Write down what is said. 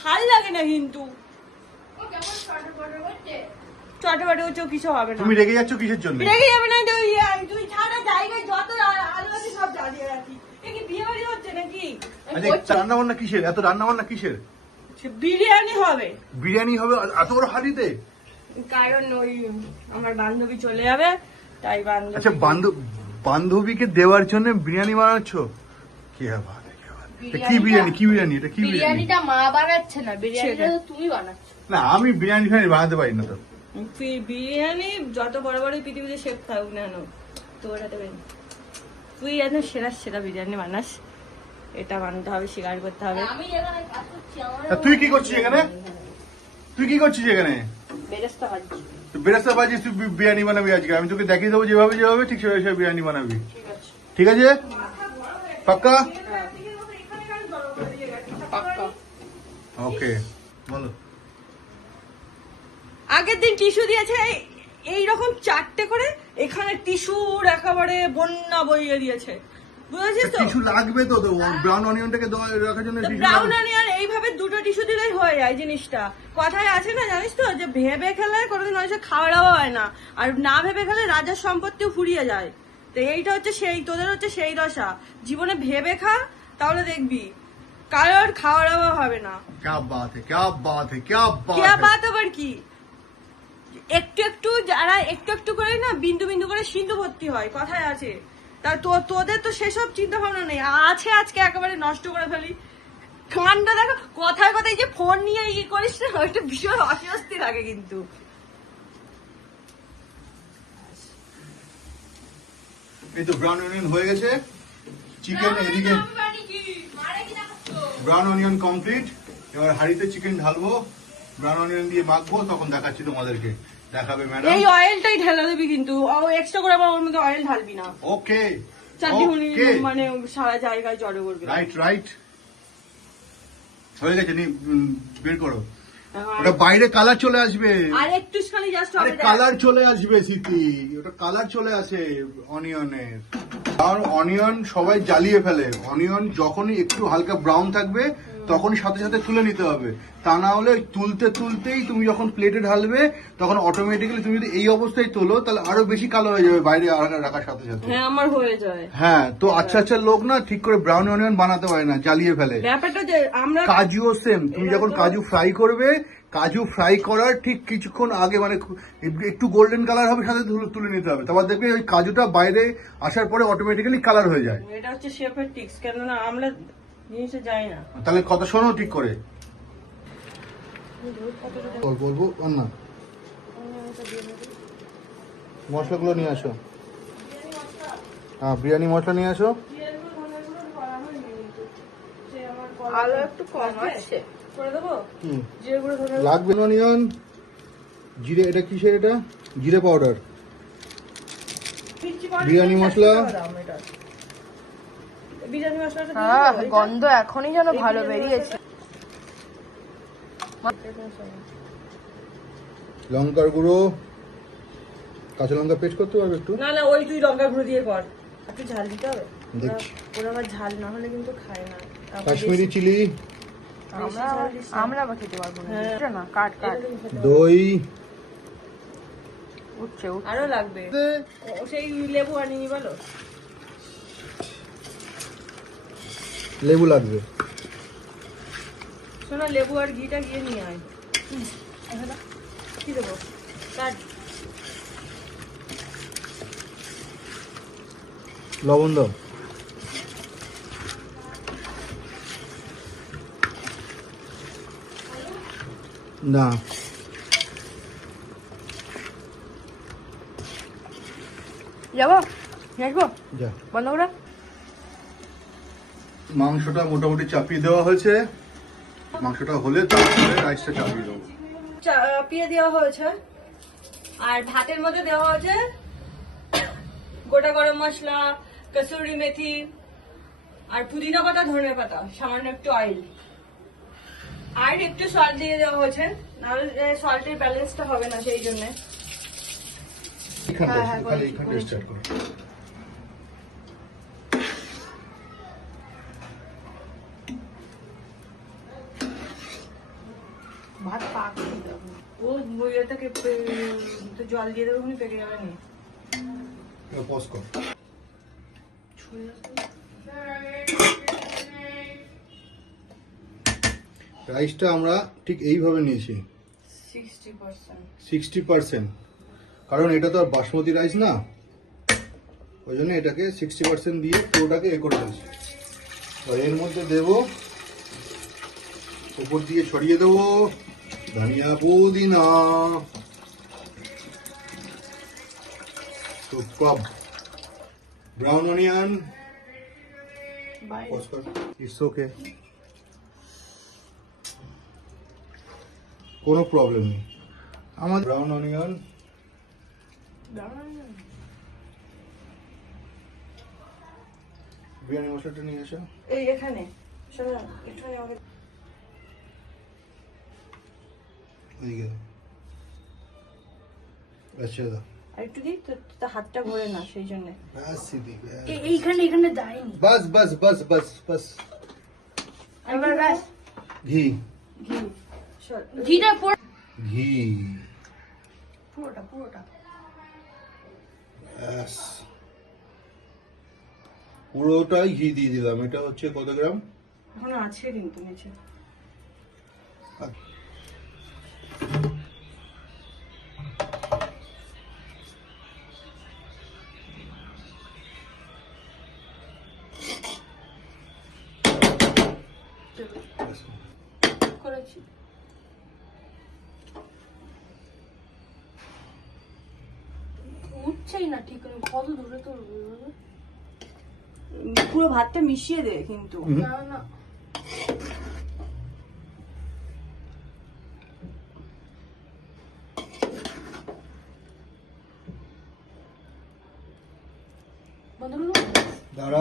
ভাল লাগে না কিন্তু চটপটে হচ্ছে কিছু হবে না। তুমি রেগে যাচ্ছ কিসের জন্য? রেগে যাবে না, তুই সারা জায়গায় যত আলু আছে সব জ্বালিয়ে রাখি। কি বিয়ে বাড়ি হচ্ছে নাকি? আচ্ছা রান্না বান্না কিসের? এত রান্না বান্না কিসের? বিরিয়ানি হবে। বিরিয়ানি হবে এত বড় হাঁড়িতে? কারণ ওই আমার বান্ধবী চলে যাবে তাই। বান্ধবী আচ্ছা বান্ধবীকে দেওয়ার জন্য বিরিয়ানি বানাচ্ছ? কি হবে? কি বিরিয়ানি? কি বিরিয়ানি এটা? কি বিরিয়ানিটা মা বানাচ্ছে না, বিরিয়ানিটা তুমি বানাচ্ছ। না আমি বিরিয়ানি বানাতে পারি না। তো বিরিয়ানি যত বড় বড় পৃথিবীতে শেফ থাকুক না তোর হাতে তুই যেন সেরা বিরিয়ানি বানাস, এটা মানতে হবে, স্বীকার করতে হবে। আমি এখানে কাজ করছি, তুই কি করছিস এখানে? তুই কি করছিস এখানে? বেরেস্তা ভাজি। বেরেস্তা ভাজি তুই বিরিয়ানি বানাবি আজকে? আমি তোকে দেখিয়ে দেবো যেভাবে ঠিক সেভাবে বিরিয়ানি বানাবি। ঠিক আছে? পাক্কা? ওকে বলো। আগের দিন টিস্যু দিয়েছে এইরকম 4টে করে, এখানে টিস্যুর একেবারে বন্যা বইয়ে দিয়েছে, বুঝেছিস তো? টিস্যু লাগবে তো ব্রাউন অনিয়নটাকে রাখার জন্য। ব্রাউন অনিয়ন এইভাবে 2টো টিস্যু দিলেই হয়ে যায় জিনিসটা। কথায় আছে না জানিস তো, যে ভেবে খেলে কোনোদিন মানুষের খাওয়া দাওয়া হয় না, আর না ভেবে খেলে রাজার সম্পত্তিও ফুরিয়ে যায়। তো এইটা হচ্ছে সেই, তোদের হচ্ছে সেই দশা। জীবনে ভেবে খা, তাহলে দেখবি কারোর খাওয়া দাওয়া হবে না। क्या बात है, क्या बात है, क्या बात क्या है। बात আবার কি? একটু যারা একটু করে না বিন্দু বিন্দু করে সিন্ধু ভর্তি হয়, কথায় আছে। তা তোদের তো সেসব চিন্তা ভাবনা নেই, আছে আজকে একেবারে নষ্ট করে ফেলি। কানটা দেখো, কথায় কথায় যে ফোন নিয়ে করিস না, ওইটা ভীষণ অস্বস্তি লাগে কিন্তু। এই তো ব্রাউন অনিয়ন হয়ে গেছে, চিকেন এদিকে ব্রাউন অনিয়ন কমপ্লিট। এবার হাঁড়িতে চিকেন ঢালবো, ব্রাউন অনিয়ন দিয়ে মাখবো, তখন দেখাচ্ছি তোমাদেরকে। দেখাবে ম্যাডাম। এই অয়েলটাই ঢেলে দিবি কিন্তু, এক্সট্রা করে আবার ওর মধ্যে অয়েল ঢালবি না। ওকে চাটনি মানে সারা জায়গায় জড়ো করবি। রাইট হয়ে গেছে, নি বের করো। ওটা বাইরে কালার চলে আসবে, আর একটুখানি জাস্ট আরে কালার চলে আসবে স্মৃতি, ওটা কালার চলে আসে অনিয়নের। আর অনিয়ন সবাই জ্বালিয়ে ফেলে, অনিয়ন যখনই একটু হালকা ব্রাউন থাকবে তখন সাথে সাথে তুলে নিতে হবে। তা না হলে তুলতেই তুমি যখন প্লেটে ঢালবে তখন অটোমেটিক্যালি তুমি যদি এই অবস্থায় তোলো তাহলে আরো বেশি কালো হয়ে যাবে বাইরে রাখার সাথে সাথে। হ্যাঁ আমার হয়ে যায়। হ্যাঁ তো আচ্ছা লোক না ঠিক করে ব্রাউন অনিয়ন বানাতে পারে না, জ্বালিয়ে ফেলে। ব্যাপারটা যে আমরা কাজুও সেম, তুমি যখন কাজু ফ্রাই করবে, কাজু ফ্রাই করার ঠিক কিছুক্ষণ আগে মানে একটু গোল্ডেন কালার হবে, সাথে তুলে নিতে হবে। তারপর দেখবে ওই কাজুটা বাইরে আসার পরে অটোমেটিক্যালি কালার হয়ে যায়। এটা হচ্ছে শেফের টিপস, কেননা আমরা জিনিসটা যাই না। তাহলে কথা শোনো ঠিক করে। বলবো না, মশলাগুলো নিয়ে আসো। হ্যাঁ বিরিয়ানি মশলা নিয়ে আসো। আলো একটু কম আছে, করে দেবো। কি জিরে গুঁড়ো ধরে লাগবে? অনিয়ন, জিরে, এটা কিসের? এটা জিরে পাউডার, বিরিয়ানি মশলা। বিরিয়ানি মশলাটা হ্যাঁ গন্ধ এখনই যেন ভালো বেরিয়েছে। লঙ্কার গুঁড়ো, কাঁচা লঙ্কা পেস্ট করতে পারবে একটু? না ওই তুই লঙ্কা গুঁড়ো দিয়ে কর। একটু ঝাল দিতে হবে, দেখছি। ওরা আবার ঝাল না হলে কিন্তু খায় না। কাশ্মীরি চিলি, আমরা আবার খেতে পারবো না, না কাট দই উঠছে। আরো লাগবে, সেই লেবু আনিনি বলো? লেবু লাগবে। শোনা, লেবু আর ঘিটা গিয়ে নিয়ে আয়। কি দেবো? কাট। লবণ দাও। না যাবো আসবো, যা। বন্ধ করে। মাংসটা মোটামুটি চাপিয়ে দেওয়া হয়েছে, মাংসটা হলে তারপরে রাইসটা চাপিয়ে দেবো। চাপিয়ে দেওয়া হয়েছে, আর ভাতের মধ্যে দেওয়া হয়েছে গোটা গরম মশলা, কসুরি মেথি, আর পুদিনা পাতা, ধনে পাতা, সামান্য একটু অয়েল, আর একটু সল্ট দিয়ে দেওয়া হয়েছে, নাহলে সল্টের ব্যালেন্সটা হবে না, সেই জন্য। ভাত পাক দিতে হবে। ও ইয়েটাকে তো জল দিয়ে দেবো, ওখানে পেকে যাবে নি। পজ কর। রাইসটা আমরা ঠিক এইভাবে নিয়েছি 60%। 60%, কারণ এটা তো আর বাসমতি রাইস না, ওই জন্য এটাকে 60% দিয়ে পুরোটাকে এ করে দিয়েছি। এর মধ্যে দেব, উপর দিয়ে ছড়িয়ে দেবো ধনিয়া পুদিনা। Super brown onion. It's okay, কোনো প্রবলেম নেই। আমার ব্রাউন অনিয়ন, বিরিয়ানি মশলাটা নিয়ে আসো। এই এখানে শোনো, একটুখানি আমাকে এদিকে দাও। আচ্ছা দাও। আর একটু দিই তো, তো হাতটা ভরে না, সেই জন্য। ব্যাস সিদ্ধি, ব্যাস। এইখানে দেয়নি। বাস বাস বাস বাস বাস। এবার ব্যাস ঘি, ঘি, সর। ঘিটা ঘি, পুরোটা ব্যাস পুরোটাই ঘি দিয়ে দিলাম। এটা হচ্ছে কত গ্রাম? এখন আছে কিন্তু নিচে। করেছি। উঠছেই না ঠিক করে, কত দূরে তো পুরো ভাতটা মিশিয়ে দে কিন্তু। না বন্ধ করো। দাঁড়া।